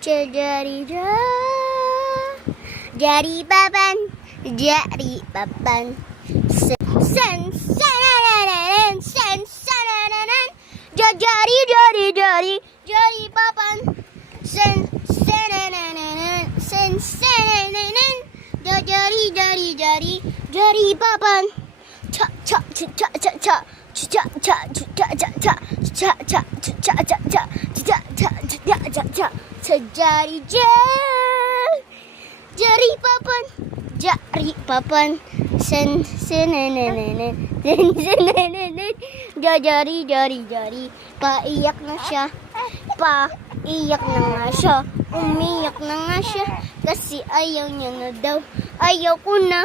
Jari Jari Papan, Jari Papan. Sen Jari Jari Papan. Sen Jari Papan. Cha cha cha cha cha cha cha cha cha cha cha cha cha cha cha cha cha cha cha Jari Jari Papan. Jari Papan. Sen Jari paiyak na siya, paiyak na nga siya, umiyak na nga siya kasi ayaw niya na daw, ayaw ko na.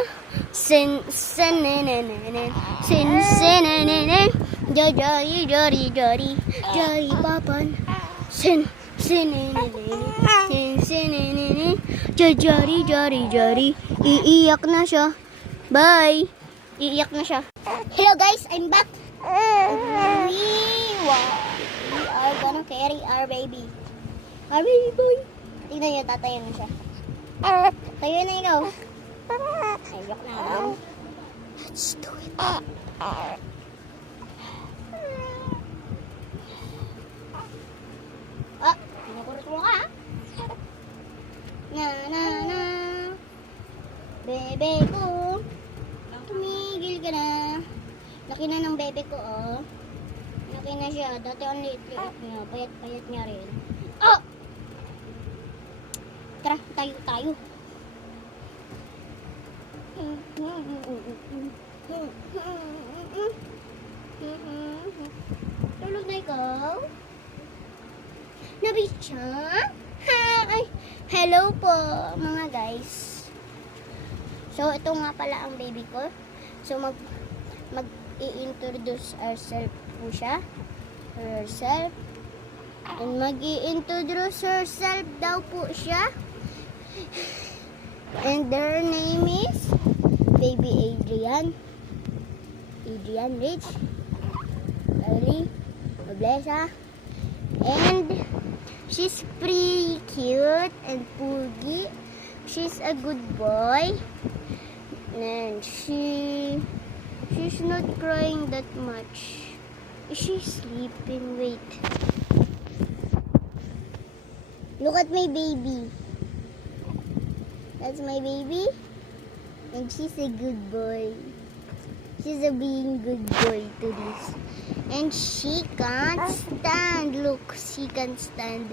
Sen Jari Papan. Sen Jari iiyak na siya. Bye. Iiyak na siya. Hello guys, I'm back. We are gonna carry our baby. Our baby boy. Tingnan nyo, tatayo na siya. Tayo na ikaw. Ayok na lang. Let's do it. Pinukurot mo ka. Na. Bebe ko. Tumigil ka na. Laki na ng bebe ko, oh. Laki na siya. Dati ang liit-liit niya. Payat-payat niya rin. Oh! Tara, tayo. Tulog na ikaw? Nabit siya? Hi! Hello po, mga guys. So, ito nga pala ang baby ko. So, mag-i-introduce ourselves po siya. Herself. And mag-i-introduce herself daw po siya. And her name is Baby Adrian. Adrian Rich. Lily. Noblesa. And she's pretty cute and puggy. She's a good boy. And she's not crying that much. Is she sleeping? Wait. Look at my baby. That's my baby. And she's a good boy. She's a being good boy to this. And she can't stand. Look, she can't stand.